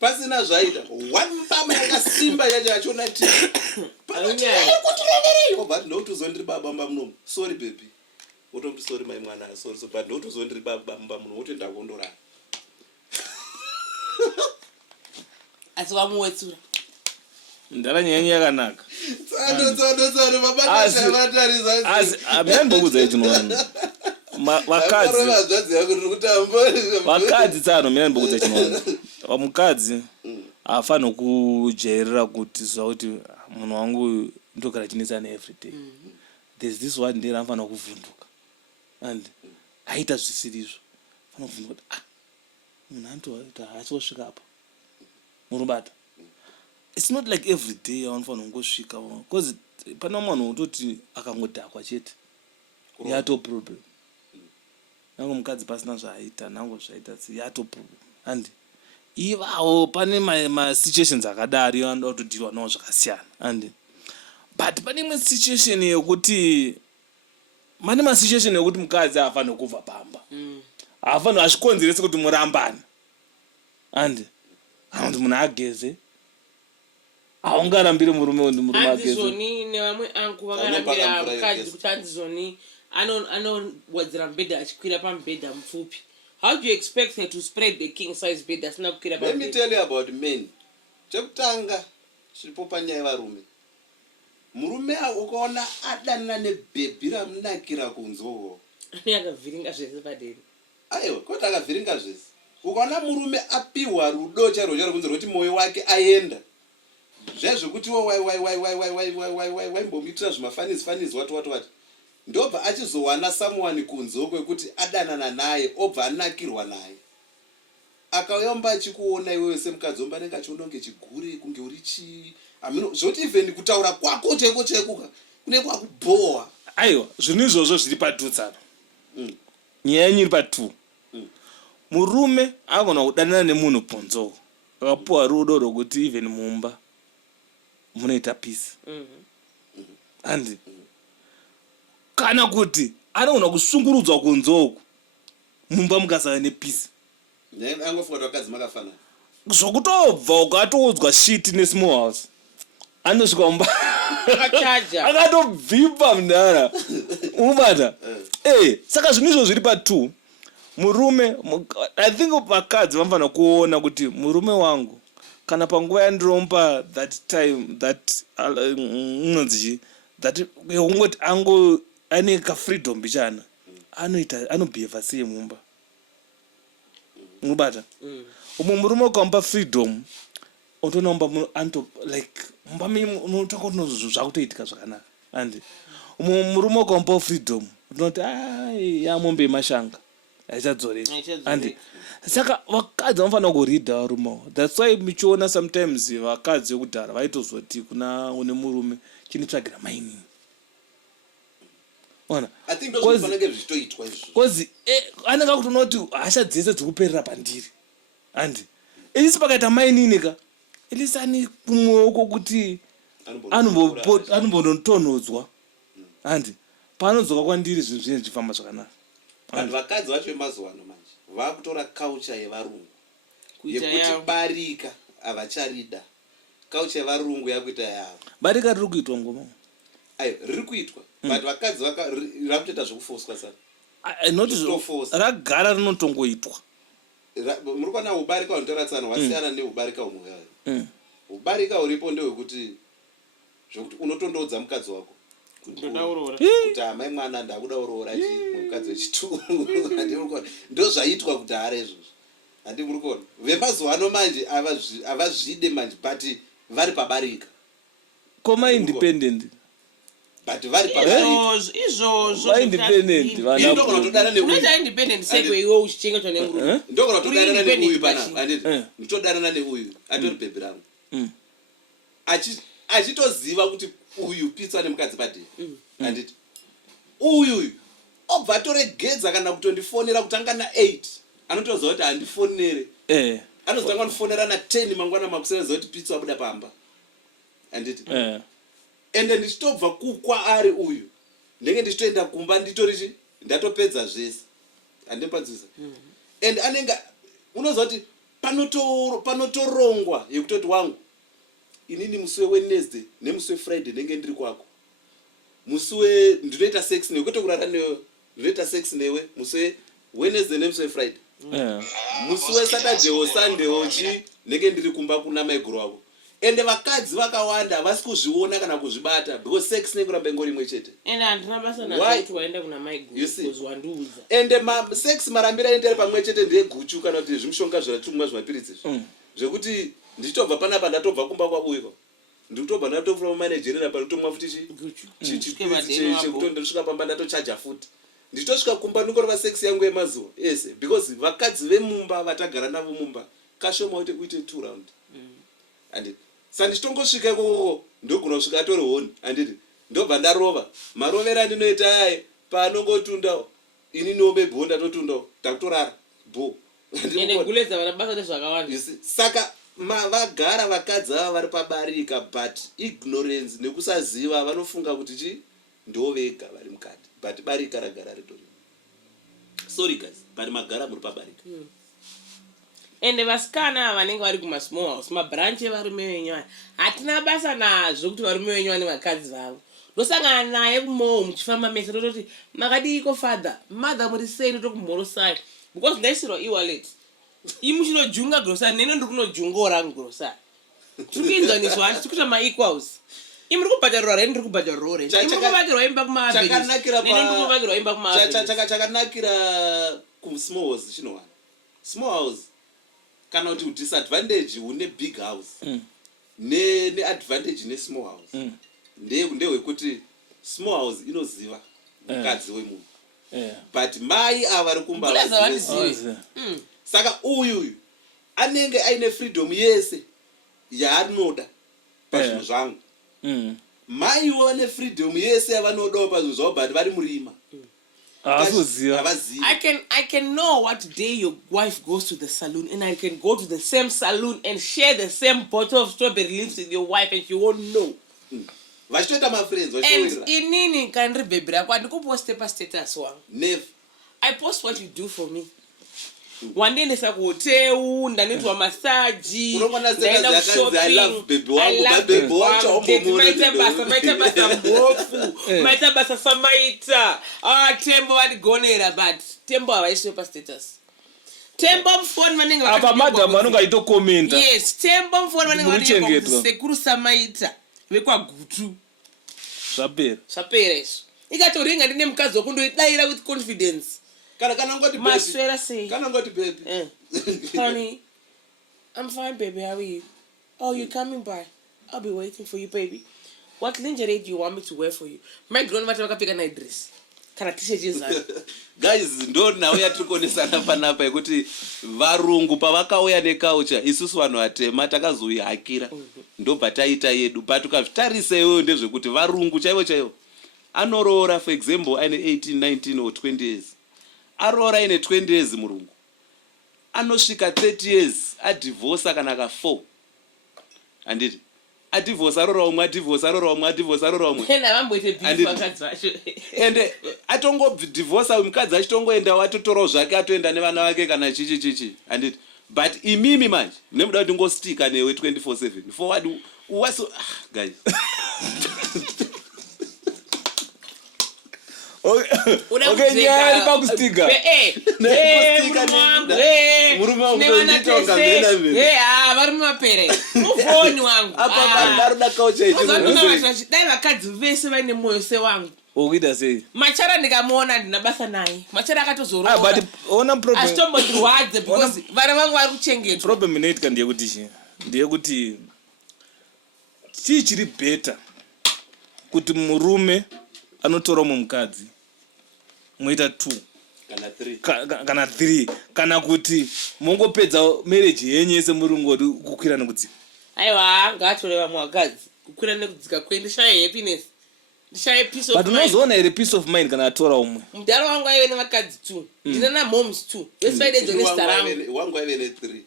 pasina zvaita one mbama yakasimba yacho achiona TV but ndotuzondiri baba mba munomu sorry baby utomti sorry mai mwana sorry so but ndotuzondiri baba mba munomu utoenda kundorara asi wamuwetsura ndara nyanya yakanaka tsando baba ndatariza asi amendokudza chinwana vakadzi tsano mina ndibokudza chinwana mukadzi hafaniri kujairira kuti zva kuti munhu wangu ndogara chinetsana everyday. There's this one day anofanira kuvhunduka and aita zvisirizvo fanira kuvhunduka kuti munhu anotoita haachosvika apa murubata. It's not like every day anofanira kungosvika because pana munhu utoti akangodhakwa chete yato problem nango mukadzi pasina zvaaita nango zvaita yato problem and ivavo pane masituations akadari anoda kutodhirwa nawo zvakasiyana and but pane imwe situation yekuti mane masituation yekuti mukadzi haafaniri kubva pamba haafaniri azvikonzerese kuti murambane and kana kuti munhu ageze haungarambiri murume murume ageze. Andizoni nevamwe angu vakarambira mukadzi kuti andizoni anowadzira mubhedha achikwira pamubhedha mupfupi. How do you expect her to spread the king size bed asina kukwira pamubhedha? Let me tell you about men. Chekutanga chiripo panyaya yevarume. Murume ukaona adanana nebhebhi ramunakira kunzowo ani akavhiringa zvese paderi. Aiwa koti akavhiringa zvese ukaona murume apiwa rudo charo kunzira kuti moyo wake aenda zvezvokuti waimbomuitira zvimafanizi wati ndobva achizowana someone kunze kwekuti adanana naye obva anakirwa naye akauyamba achikuona iwewe semukadzi omba anenge achiononge chigure kunge uri zvoti even kutaura kwako cheko kune kwakubowa. Aiwa, zvinhu izvozvo zviri patutsana. Nyaya yenyu iri pa2. Murume agona kudanana nemunhu ponzo akapuwa rudo rwokuti even mumba munoita peace. Andi kana kuti anogona kusungurudzwa kunzoku mumba mukasava nepeace. Angofunga kuti vakadzi makafanana. Zvokutobva ukatoudzwa shit nesmall house. Anosvika mumba akatobvipa mudhara unobata. Saka zvinhu izvo zviri pa2. Murume, I think vakadzi vanofanira kuona kuti murume wangu kana panguva yandiromupa that time that unonzi that ungoti ane ka freedom bichana anobehave sei mumba. Unobata. Murume ukamupa freedom unotoona anto like mumba unotaka kuti zvakutoitika zvakanaka. And murume ukamupa freedom unoti yamombe mashanga aichadzoreka. And saka vakadzi vanofanira kuridha varume. That's why michiona sometimes vakadzi vekudhara vaitozoti kuna une murume chinitsvagira maini. I think those vanenge zvitoitwa izvo. Because anenge kuti unoti hasha dzese dzikuperera pandiri. And isi pakaita maini nika ilisani kumwoko kuti anombondotonhodzwa. And panodzoka kwandiri zvinhu zvinenge zvichifamba zvakanaka. Vanhu vakadzi vacho vemazuva ano manje vakutora culture yevarungu yekuti barika havacharida. Culture yevarungu yakuita yavo. Barika riri kuitwa ngoma. Ayo riri kuitwa. But vakadzi rakutoita zvokufoswa sana. Ragara rinotongoitwa. Muri kuona ubarika unotaura tsana wasiyana neubarika umwe. Ubarika uripo ndewekuti zvokuti unotondoudza mukadzi wako kuti amai mwana ndakuda uroora mukadzi wechitungu. Ndo zvaitwa kudhara izvozvo. Handi muri kuona vemazuva ano manje avazvide manje but vari pabarika. Koma independent. But vari pabarika. Izvozvo independent vana. Ndokona kutodana neuyu. Unoita independent segue iwe uchichengetwa nemurume. Ndokona kutodana neuyu pana. Anditi nditodanana neuyu atori bhebhi rangu. Achitoziva kuti uyu pizza nemukadzi padhi. Anditi uyu obva toregedza kana kutondifonera kutanga na8 anotoziva kuti handifonere. Anozotanga kundifonera na10 mangwana makuseveza kuti pizza wabuda pamba. Anditi ende ndichitobva kukwa ari uyu ndenge ndichitoenda kumba nditorichi ndatopedza zvese andipadzisa. And anenge unoziva kuti panotorongwa yekutoti wangu inini musi weWednesday nemusi weFriday ndenge ndiri kwako. Musi ndinoita sex newe kwete kurara newe ndinoita sex newe musi weWednesday nemusi weFriday. Musi weSaturday weSunday ochi ndenge ndiri kumba kuna maiguru wako. Ende vakadzi vakawanda havasi kuzviona kana kuzvibata because sex nekuramba ingori imwe chete. Ende handina basa nazvo kuti waenda kuna maiguru kuzwanduza. Ende sex marambira endere pamwe chete ndeguchu kana kuti zvimishonga zviratumwa zvimapiritsi zvekuti ndichitobva panapa ndatobva kumba kwabuiko ndikutobva ndatofura manager apa ndotomwa futi ndosvika pamba ndatochaja futi ndichitosvika kumba ndingorova sex yangu yemazuva ese because vakadzi vemumba vatagara navo mumba kashoma kuti uite 2 round. And sandichitongosvika ikoko ndogona kusvika atori honi anditi ndobva ndarova marovera andinoita aye paanongotunda ini nobebho ndatotundawo takutorara bo. Ende guleza vana basa nezvakawanda. Saka vagara vakadzi ava vari pabarika but ignorance nekusaziva vanofunga kuti chi ndovega vari mukati but barika ragara ritori. Sorry guys but magara muri pabarika. Ende vasikana vanenge vari kumasmall house mabranch evarume venyu hatina basa nazvo kuti varume venyu vane vakadzi vavo. Ndosangana naye kumoo muchifamba mese ndototi makadiko father mother muri sei ndotokumhorosai because ndaisirwa e-wallet imuchinojunga grocery nene ndiri kunojungawo rangu grocery. Tiri kuinzaniswa handi tiri kuita ma-equals. Imi muri kubhadharwa rent ndiri kubhadharwa rent. Imi muri kuvakirwa imba kuma-avenues nene ndiri kuvakirwa imba kuma-avenues. Chakanakira kusmall house chinowana small house kana kuti disadvantage une big house neadvantage nesmall house ndewekuti small house inoziva mukadzi wemunhu but mai avari kumba saka uyu anenge aine freedom yese yaanoda pazvinhu zvangu maiwo vane freedom yese yavanodawo pazvinhu zvavo but vari murima I can know what day your wife goes to the saloon and I can go to the same saloon and share the same bottle of strawberry leaves with your wife and you won't know. Vachitoita mafriends and inini kanribhebhera kwandikuposte pastatus wangu. Never. I post what you do for me. Wandiendesa kuhoteu, ndanoitwa masaji, ndaenda kushopping. I love baby wangu. Maita basa mbofu, maita basa samaita. Tembo wadigonera but tembo hawaishiwe pa status. Tembo mfoni manenge wakati apa madam anonga ito comment. Yes, tembo mfoni manenge wakati sekuru samaita wekwa gutu. Sapera iso. Ikatoringa ndine mkazi wokundoidaira with confidence. Kana ngoti baby. Maswera say. Kana ngoti baby. Honey, I'm fine, baby. How are you? Oh, you coming by? I'll be waiting for you, baby. What lingerie do you want me to wear for you? My grandmother wakapika night dress. Kana t-shirt yezana. Guys, ndo nauya tikuonesana panapa yekuti varungu pavakauya neculture isusu vanhu vatema takazoihakira ndobva taita yedu but ukazvitarisa iwewe ndezvekuti varungu chaivo anoroora for example aine 18 19 or 20 years aroora aine 20 years murungu anosvika 30 years adivhosa kana ka4 handiti adivhosa aroora umwe ende atongobhidivhosa mukadzi achitongoenda atotorawo zvake atoenda nevana vake kana chichi handiti but imimi manje nemuda kuti ngostika newe 24/7 forward uwaso guys okay nyari pakustika murume wangu ndonditonga mena mimi vari mumapere mufoni wangu apa ndaruda culture ichi dai vakadzi vese vaine moyo sewangu okuita sei machara ndikamuona ndina basa naye machara akatozoroa but ona problem asitombotirwadze because vana vangu vari kuchengetwa problem inoitika ndeyekuti chii chiri better kuti murume anotora mukadzi moita 2 kana 3 kana kuti mongopedza marriage yenyu yese muri ngoti kukwira nekudzika aiwa ngaatore vamwe vakadzi kukwira nekudzika kwendishaye happiness ndishaye peace of mind but unozoona here peace of mind kana atora umwe mudhara wangu aive nevakadzi 2 ndina namoms 2 vese vaidedzwa nezita rangu wangu aive ne3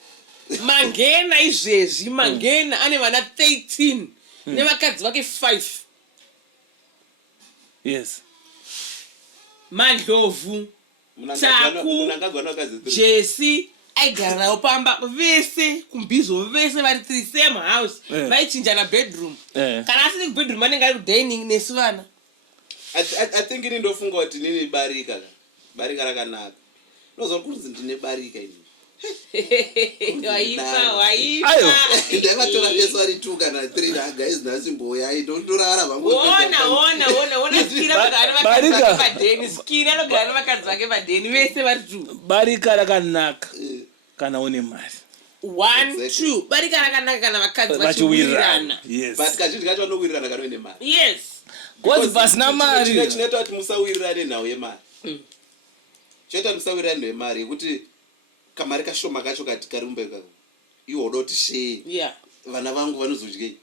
mangena izvezvi mangena ane vana 13 nevakadzi vake 5 yes mandlovu taku jesi aigara navo pamba vese kumbizo vese vari 3 same house vaichinjana bedroom kana asiri kubedroom anenge ari kudining nesu vana I think ini ndofunga kuti nini barika rakanaka nozori kunzi ndine barika ini ndaivatora beso ari 2 kana 3 guys nasimboyai ndondorara skiri anogara nevakadzi vake padheni vese vari 2 barika rakanaka kana une mari 1 2 barika rakanaka kana vakadzi vachiwirirana but kazhinji kacho vanowirirana kana uine mari yes kozi pasina mari chinoita kuti musawirirane nhau yemari chinoita kuti musawirirane nhau yemari yekuti kamari kashoma kacho kati kariumbeka iwo uda kuti share vana vangu vanozodyei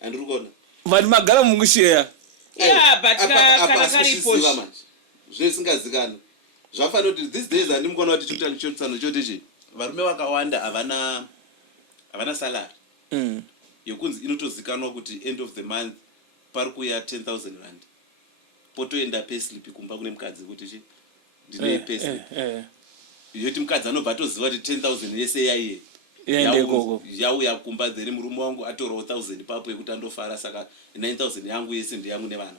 handiri kuona vanhu magara mungushare kana kariposhi zvine zvisingazikana zvafanira kuti these days handimukuona kuti chikutandichotisano chotichi varume vakawanda havana salary yokunzi inotozikanwa kuti end of the month pari kuya 10,000 rand potoenda payslip kumba kune mukadzi kuti chi ndine payslip yoti mukadzi anobva atoziva kuti 10,000 yese yaiye yauya kumba dzeri murume wangu atorawo 1,000 papo yekuti andofara saka 9,000 yangu yese ndiyangu nevana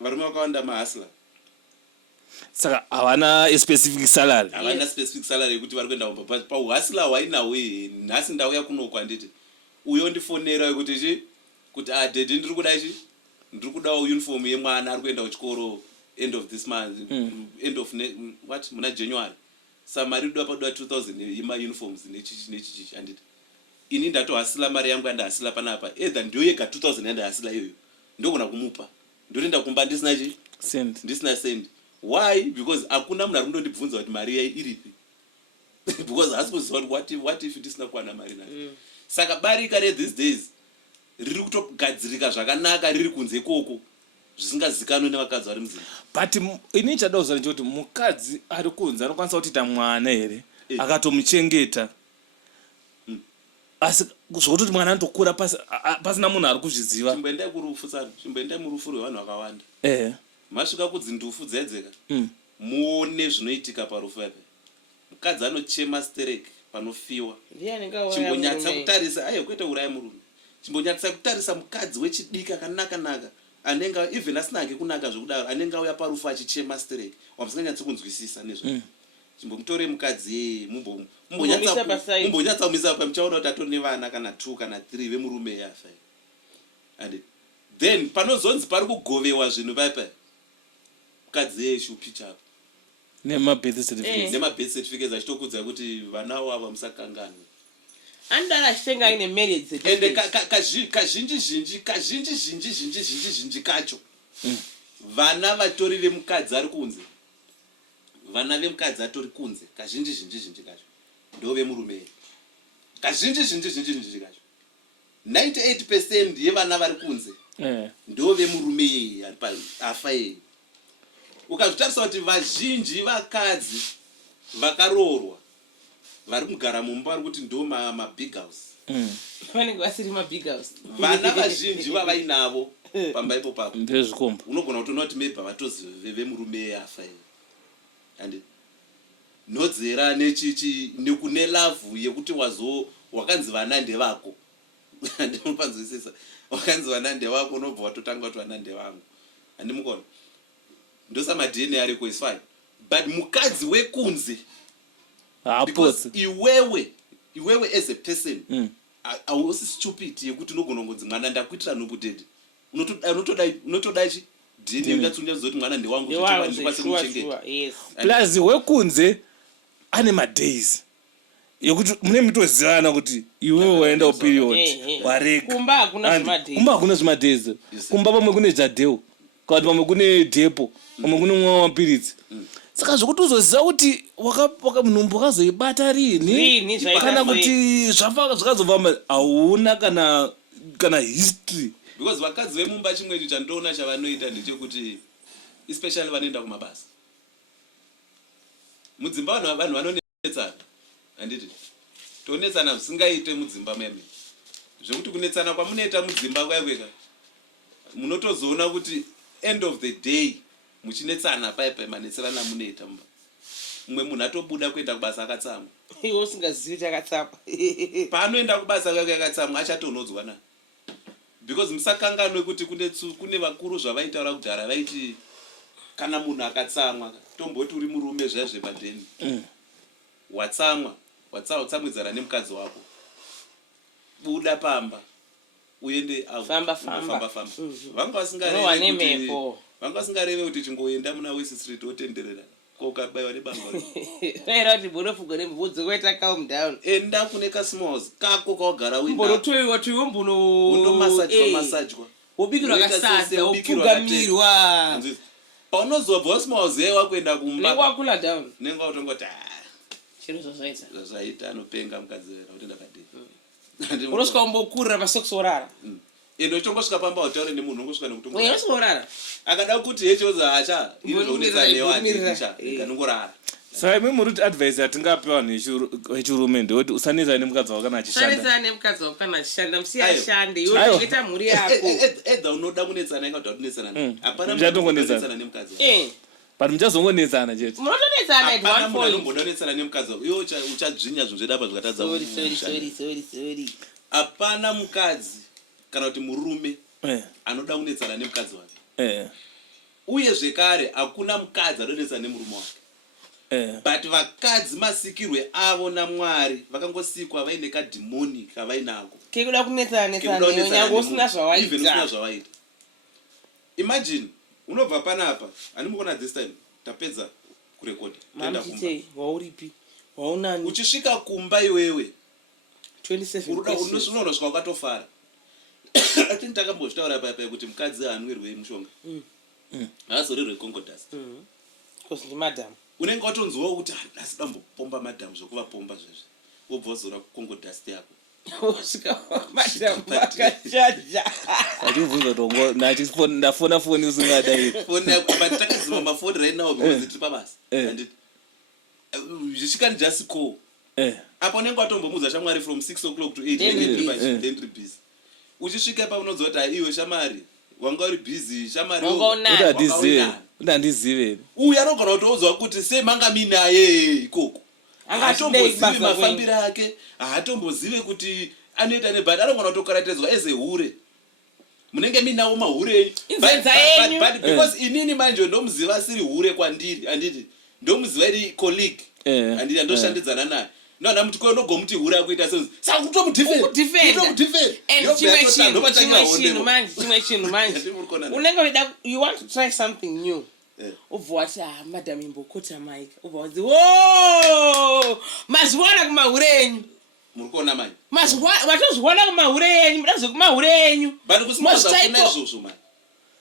varume vakawanda mahasla saka havana specific salary yekuti vari kuenda pauhasla hwainawo nhasi ndauya kunoko handiti uyo ndifonera yekuti chi kuti dhedhi ndiri kuda chi ndiri kudawo uniform yemwana ari kuenda kuchikoro end of this month end of muna January samari doda 2,000 yema uniforms nechichi handiti ini ndatohasila mari yangu yandahasila panapa either ndiyo yega 2000 yandahasila iyoyo ndogona kumupa ndotoenda kumba ndisina send. Why? Because hakuna munhu ari kundondibvunza kuti mari yai iripi because hasi kuziva kuti what if ndisina kuwana mari nacho. Saka barika these days riri kutogadzirika zvakanaka riri kunze ikoko zvisingazikanwi nevakadzi vari muzimba. But ini chada kuzana kuti mukadzi ari kunze anokwanisa kutiita mwana here akatomuchengeta asi zvokutoti mwana anotokura pasina munhu ari kuzviziva. Chimboendai kurufu sana, chimboendai murufu rwevanhu vakawanda. Masvika kudzindufu dzedzeka muone zvinoitika parufu yape. Mukadzi anochema stereki panofiwa. Chimbonyatsa kutarisa aiwa kwete uraya murume. Chimbonyatsa kutarisa mukadzi wechidika kanaka anenge even asina hake kunaka zvokudaro anenge auya parufu achichema stereki wamusinganyatsi kunzwisisa nezvo. Chimbomutore mukadzi mumbonyatsa kumisa pamuchaona kuti atori nevana kana 2 kana 3 vemurume yafa. And then panozonzi pari kugovewa zvinhu paipa mukadzi yeshupi chapo nemabirth certificates achitokudza kuti vanawo ava musakangana. Andara achitenga ine marriage certificate. Kazhinji kacho vana vatori vemukadzi ari kunze. Vana vemukadzi atori kunze kazhinji kacho ndove murume. Kazhinji kacho 98% yevana vari kunze ndove murume afa yeye. Ukazvitarisa kuti vazhinji vakadzi vakaroorwa vari kugara mumba vari kuti ndo mabig house vanenge vasiri mabig house. Vana vazhinji vavainavo pamba ipo papo ndezvikomba unogona kutoona kuti maybe vatozi vemurume afa yeye. And nodzera nekune lavhu yekuti wakanzi vana ndevako ndinopanzwisisa wakanzi vana ndevako unobva watotanga kuti vana ndevangu handimukona ndosama DNA ariko is fine but mukadzi wekunze because iwewe as a person hausi stupid yekuti unogona kunzi mwana ndakuitira nobudedi unotoda chi DNA unatsunja zoti mwana ndewangu ndikwanise kumuchengeta. Plus wekunze ane madays yekuti mune mitozivana kuti iwewe waenda uperiod wareka kumba hakuna zvimadays kumba pamwe kune jadheo kana pamwe kune depo pamwe kune mwana wapiritsi. Saka zvokuti uzoziva kuti munhumbu wakazoibata rini kana kuti zvakazofamba hauna kana history. Because vakadzi vemumba chimwe icho chandoona chavanoita ndechekuti especially vanoenda kumabasa mudzimba vanhu vanonetsana handiti tonetsana zvisingaite mudzimba meme zvekuti kunetsana kwamunoita mudzimba kwakweka munotozoona kuti end of the day muchinetsana paipai manetserana munoita mumba mumwe munhu atobuda kuenda kubasa akatsamwa iwe usingazivi kuti akatsamwa paanoenda kubasa kwake akatsamwa achatonodzwa na because musakanganwe kuti kune vakuru zvavaitaura kudhara vaiti kana munhu akatsamwa tomboti uri murume zvezvepadheni watsamwidzana nemukadzi wako buda pamba uende famba vanga vasingareve kuti chingoenda muna West Street wotenderera kokabayiwa nebanga era kuti bonofugo nembudzi kuita calm down enda kune kasmalls kako kawagara unotoiwa tuimbuno unomasajwa wobikirwa kasadza wopfugamirwa paunozobva usmaozewa kuenda kumba nengwakula down nenga utongoti chiro zvaita anopenga mukadzi vera kuti ndakadini unosvika umbokurira masokisi orara endo chongosvika pamba utaure nemunhu ungosvika nekutongousvika orara akada kuti hechoza acha inozonetsanewacha ikanongorara. Saka imi muri kuti advice yatingapewa nechirume ndewoti usanetsana nemukadzi wako kana achishanda. Usanetsana nemukadzi wako kana achishanda musiyashande iwe uchengeta mhuri yako. Edha unoda kunetsana ingati watunetsana. Hapana muchatongonetsana nemukadzi. But muchazongonetsana chete. Munotonetsana at one point. Unomboda kunetsana nemukadzi wako. Iwe uchadzvinya zvinhu zvedapa zvikatadza. Sorry. Hapana mukadzi kana kuti murume anoda kunetsana nemukadzi wake. Uye zvekare hakuna mukadzi anonetsana nemurume wake. But vakadzi masikirwe avo naMwari vakangosikwa vaine kadhimoni kavainako kekuda kunetsana nyangwe usina zvawaita. Imagine unobva panapa animukona this time tapedza kurekoda mamchitei wauripi waunani uchisvika kumba iwewe 27 unoda questions. unosvika wakatofara. I think takambozvitaura papa kuti mukadzi haanwirwe mushonga haazorerwe Congo dust Because the madam. unenge watonzwawo kuti asi dambopomba madam zvokuvapomba zvezvi wobva wazora Congo dust yako Madam vakachaja. achibvunza tongo ndafona foni usingadai foni yako but takazima mafoni right now because tiri pabasa and zvichikani just call apa unenge watombomudza shamwari from 6 o'clock to 8 then busy uchisvika pa unodzwa kuti iwe shamari wanga uri busy shamari undandizive uyu anogona kutoudzwa kuti semanga minaye ikoko hatombozive mafambiro ake hatombozive kuti anoita but anogona kutokaratedzwa as a hure munenge minawo mahure because inini manje ndomuziva siri hure kwandiri anditi ndomuziva iri colleague anditi andoshandidzana naye nana muti kweno gomuti hure akuita sense saka kutomudefend chimwe unenge weda you want to try something new ubva wati madam imbokota mike ubva wazi maziwana kumahure enyu muri kuona manje watozviona kumahure enyu muda zvekumahure enyu but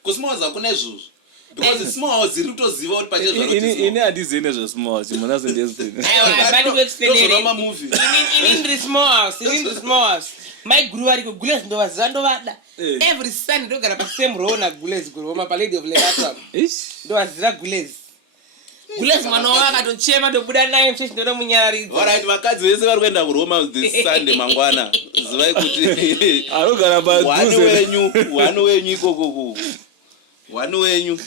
kusimawaza kuna izvozvo because small ziri kutoziva kuti pachezvaini handizivi nezvesmall chimona sendezini small house my guru variko gules ndovaziva ndovada every sunday ndogara pasame row nagules guroma palady of legatwa ndovaziva gules mwana wavo akatochema ndobuda naye mchechi ndonomunyararidza alright vakadzi vese vari kuenda kuroma this sunday mangwana zivai kuti anogara wanu wenyu ikoko wanu wenyu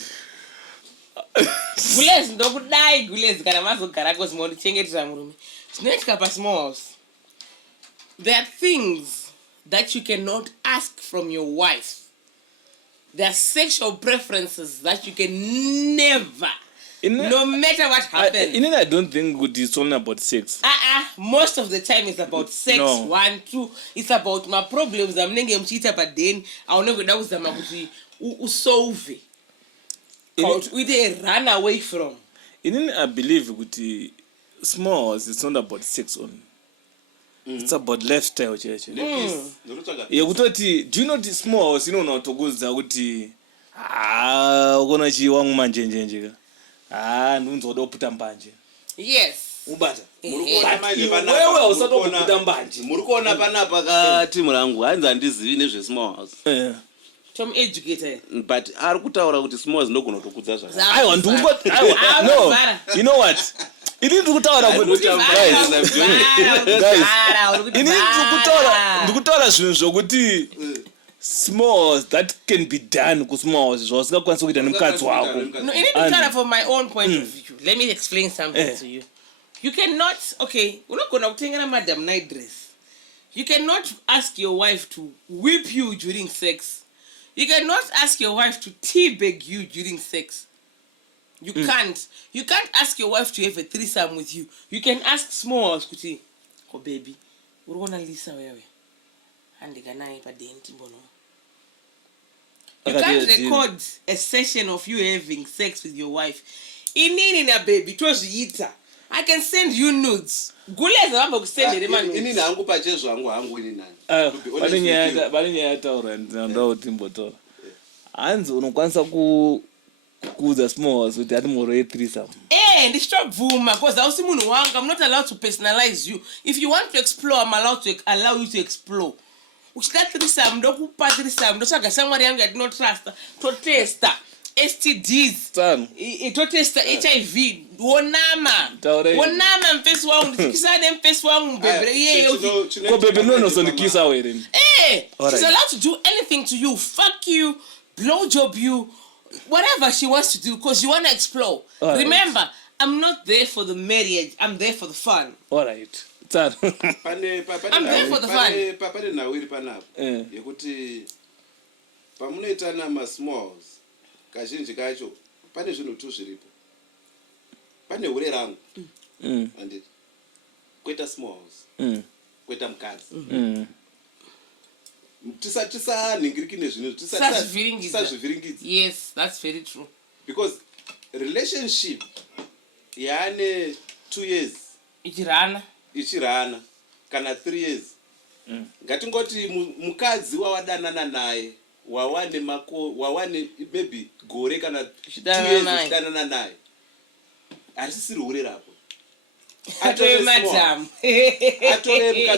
gules ndokudai gules kana mazogarako zimondichengetera murume zvinoitika pasmall house. There are things that you cannot ask from your wife. There are sexual preferences that you can never, no matter what happens. I don't think it's only about sex. Most of the time it's about sex. No. 1, 2. It's about my problems. I'm nenge mchita but then I will never know zama kuti usolve. With a run away from. I believe kuti small it's not about sex only. It's about lifestyle church. Yekutoti do you know the small house inonatogudza kuti ukona chiwangu manjenjenjeka ndunzoda kuputa mbanje. Yes. Ubata. Wewe usatokuputa mbanje. Muri kuona panapa katimu rangu hanzi handizivi nezvesmall house. Tom educated. But ari kutaura kuti small house ndogona kutokudza zvakare. Aiwa no. You know what? Ndikutaura zvinhu zvokuti small that can be done kusmall zvausikakwanisa kuita nemukadzi wako. No, you need to tell from my own point of view. Let me explain something to you. You cannot, okay, unogona kutengera madam night dress. You cannot ask your wife to whip you during sex. You cannot ask your wife to teabag you during sex. You can't. You can't ask your wife to have a threesome with you. You can ask small kuti, oh baby, urona Lisa wewe. Andikanaye pa denti mbono. You can't record a session of you having sex with your wife. Inini na baby, tozviita. I can send you nudes. Guleza vamba kusendere manu. Inini hangu pachezo hangu ini nani. Bali nyaya taura ndo timbotora. Hanzi unokwanisa kuza small house with that more threesome. Ndichabvuma because ausi munhu wanga. I'm not allowed to personalize you. If you want to explore, I'm allowed to allow you to explore. Uchida threesome ndokupa threesome ndotsvaga shamwari yangu yatino trust to testa STDs to testa HIV wonama mpesi wangu ndikisane mpesi wangu bebere yeyo ko bebe nonozondikisa were she's allowed to do anything to you, fuck you, blow job you, whatever she wants to do because you want to explore. Remember, I'm not there for the marriage, I'm there for the fun. All right. I'm there for the fun. Pane nawiri panapo yekuti pamunoita nama smalls kazhinji kacho pane zvinhu tu zviripo. Pane hure rangu anditi kweta smalls kweta mukadzi tisaningiriki nezvinhu tisazvivhiringidza. Yes, that's very true. Because relationship yaane 2 years ichirana kana 3 years ngatingoti mukadzi wawadanana naye wawane maybe gore kana 2 years uchidanana naye harisisiri hure rapo atore mukadzi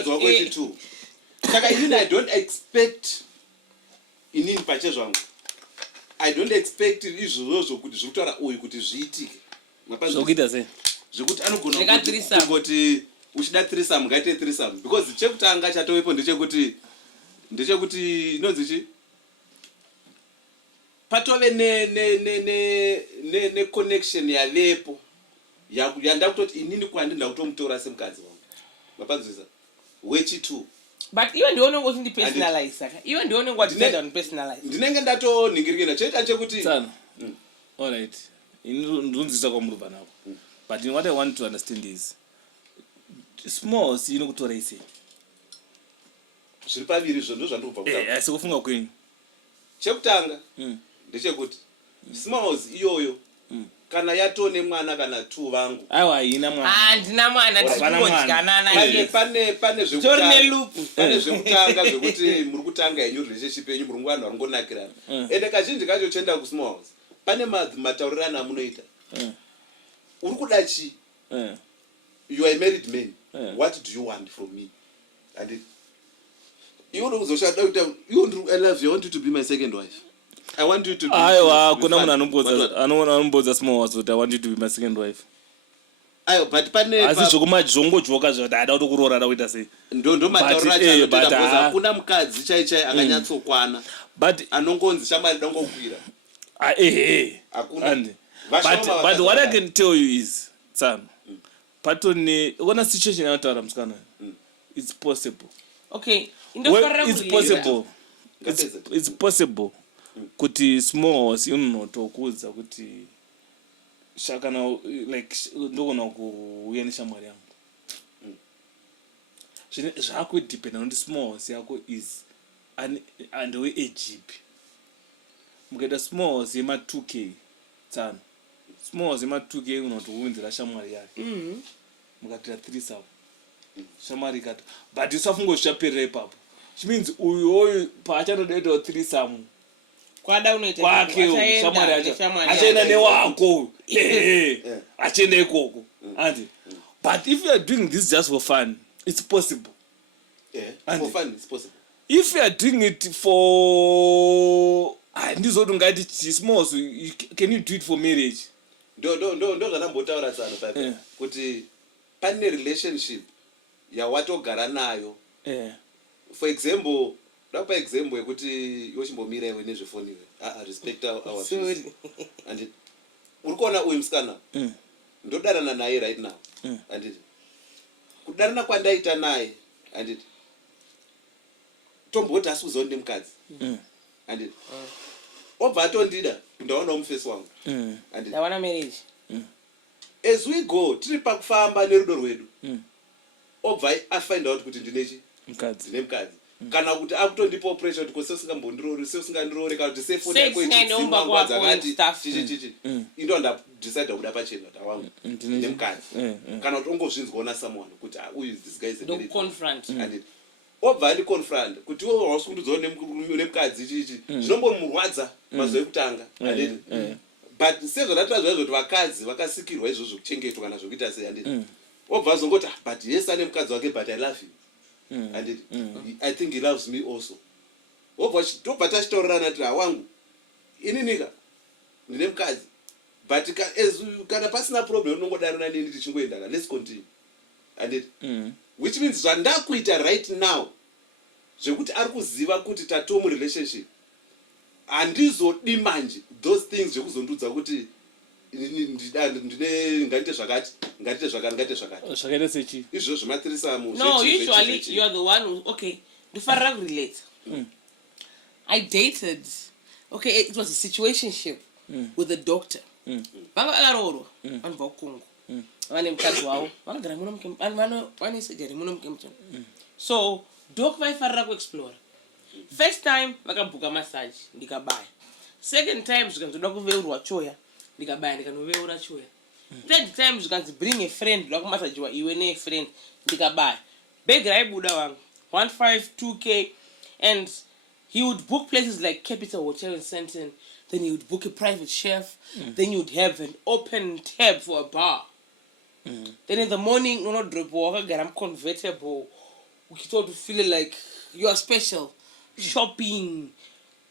wako wechi2 saka inini I don't expect inini pache zvangu I don't expect izvozvo kuti zviri kutaura uyu kuti zviitike zvokuita sei zvekuti anogona kungoti uchida threesome ngaite threesome because chekutanga chatowepo ndechekuti inonzi chi patove ne connection yavepo yanda kutoti inini kwandinda kutomutora semukadzi wangu mapanzwisa wechi2 but iwe ndione kuti ndi personalize saka iwe ndione kuti ndenda ndi personalize ndinenge ndatoningirikena cheta chekuti sana all right ndunzisa kwa murubva nako but what I want to understand is small si inokutora ise zviri paviri izvo ndo zvandikubva kutaura sikufunga kwenyu chekutanga ndechekuti smalls iyoyo kana yatone mwana kana 2 vangu aiwa haina mwana handina mwana pane zvekutanga zvekuti muri kutanga yenyu relationship yenyu muri vanhu varingonakirana ende kazhinji kacho chenda kusmalls pane mataurirano amunoita uri kuda chi you are a married man what do you want from me and you know uzoshada kuti I love you, I want you to be my second wife. I want you to be aiwa kuna munhu anombodza small kuti I want you to be my second wife ayo but pane asi zvokumajongojoka zvati ada kutokurora da kuita sei ndo mataurirano because hakuna mukadzi chai akanyatsokwana but anongonzi shamwari dangokwira hakuna but what I can tell you is Tsano patone ukona situation yataura musikana it's possible okay it's possible kuti small house inotokudza kuti shakana like ndogona kuuya neshamwari yangu zvakudependa kuti small house yako is andewe ajipi mukaita small house yema2k Tsano small house yema2k unotokuunzira shamwari yake mukatira 3,000 shamwari kata but usafunga zvichaperera ipapo means uyu paachanodaitawo 3,000 kwada unoita kwake shamwari achaenda newako achienda ikoko andi but if you are doing this just for fun it's possible for fun it's possible if you are doing it for ndizoti ungati small can you do it for marriage ndo zvanambotaura Tsano paipa kuti pane relationship yawatogara nayo for example ndapa example yekuti iwe chimbomira iwe nezvefoni iwe respect our sorry and uri kuona uyu musikana ndodanana naye right now and kudanana kwandaita naye and tomboti asi kuzondi mukadzi and obva atondida ndaona mufesi wangu and ndawana marriage as we go tiri pakufamba nerudo rwedu obva afind out kuti ndinechi ndine mukadzi kana kuti akutondipa pressure kuti koseusingambodirori seusingandirori kana kuti sefoni yako ichidzimakwadzakati indo ndadecide kuda pachena kuti awangu ndine mukadzi kana kuti ongozvinzwaona someone kuti uyu this guy is a married confront and obva andiconfront kuti iwe wausukundudzawo nemukadzi ichichi zvinombomurwadza mazuva ekutanga but sezvanatazva izvo kuti vakadzi vakasikirwa izvozvo kuchengetwa kana zvokuita sei anditi obva azongoti but yes ane mukadzi wake but I love him and I think he loves me also obva tachitaurirana tiri hawangu ininika ndine mukadzi but kana pasina problem unongodanana neni tichingoendana let's continue anditi which means zvandakuita right now zvekuti ari kuziva kuti tatoo murelationship handizodi manje those things zvekuzondudza kuti ngaite zvakati ngaite zvakati ngaite zvakati zvakaita sechi izvo zvemathreesome no usually you are the one who okay ndifarira kurelate I dated okay it was a situationship with a doctor vanga vakaroorwa vanhu vakukungu vane mukadzi wavo vakagara vane surgery muno mukempton so doc vaifarira kuexplora first time vakabhuka massage ndikabaya second time zvikanzoda kuveurwa choya ndikabaya ndikanoveura choya third time zvikanzi bring a friend ndoda kumasajiwa iwe nefriend ndikabaya bhegi raibuda wangu 2K, and he would book places like Capital Hotel in Sandton. Then he would book a private chef. Then you would have an open tab for a bar. Then in the morning, you know, drop walk, I'm convertible. We start to feel like you are special. Shopping,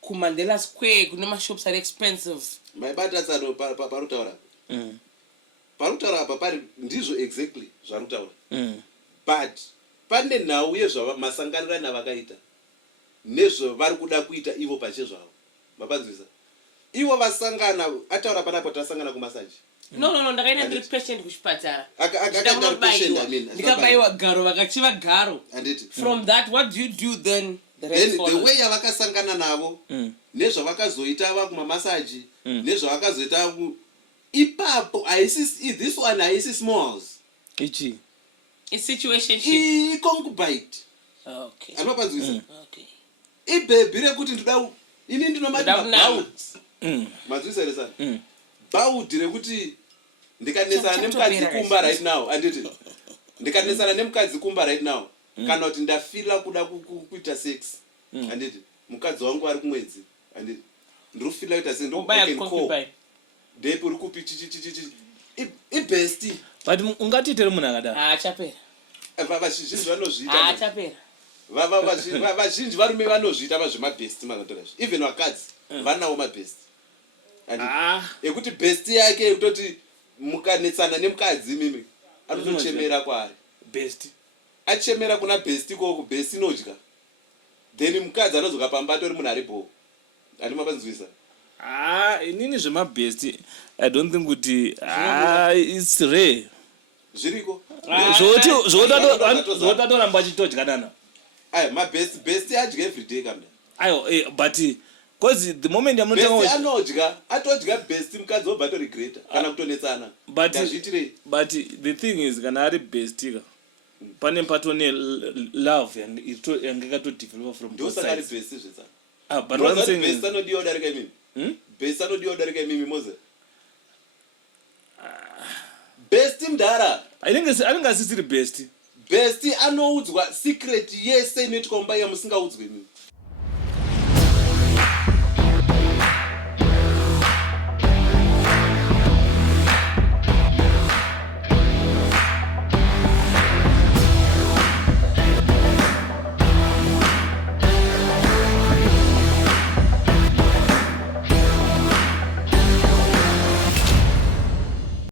Kumandela Square, Kunama shops are expensive. My batasano parutaura. Parutaura papari ndizvo exactly zvarutaura. But pane nhauye zvamasanganira navakaita nezvo vari kuda kuita ivo pachezvavo. Mapanzwisa. Ivo vasangana ataura panapo tasangana kumasaji. No, ndakaenda ndiri patient kuchipatara. Ndikabaiwa garo vakachiva garo. From that, what do you do then? The way yavakasangana navo nezvavakazoita vakumamasaji nezvavakazoita ipapo this one haisi smalls. Ichi. It's situationship. Concubite. Okay. Anopanzwisa. Okay. Ibhebhi rekuti ndoda ini ndinomati mabauts. Mazwisa here sana. Baud rekuti ndikanesana nemukadzi kumba right now. Anditi. Ndikanesana nemukadzi kumba right now. Kana kuti ndafila kuda kuita sex. Anditi. Mukadzi wangu ari kumwedzi. Anditi. Ndrofila kuita sex ndokubaya depo uri kupi chichichichi. Ibesti. But ungatiitire munhu akadaro. Achapera. Vazhinji vanozviita. Achapera. Vazhinji varume vanozviita vazvemabhesti mazotora. Even vakadzi vanawo mabhesti. Ekuti besti yake kutoti mukanetsana nemukadzi mimi anotochemera kwaari. Besti. Achemera kuna besti koko besti inodya. Then mukadzi anozoka pamba tori munhu ari bho. Andima panzwisa. Inini zvemabhesti I don't think kuti it's rare. Zviriko. Zvotatoramba achitodyanana. Mabhesti adya every day kamda. Ayo, but because the moment yamunotanga besti anodya, atodya besti mukadzi obva torigreta kana kutonetsana. But the thing is kana ari besti pane patone love yange katodevelopa from both sides. Ndosaka ari besti zvetsana. But what I'm saying is besti anodiwa darika mimi. Besti anodiwa darika mimi Mose. Besti mdara. I think asisiri besti. Besti anoudzwa secret yese inoitwa mumba yamusingaudzwi mimi.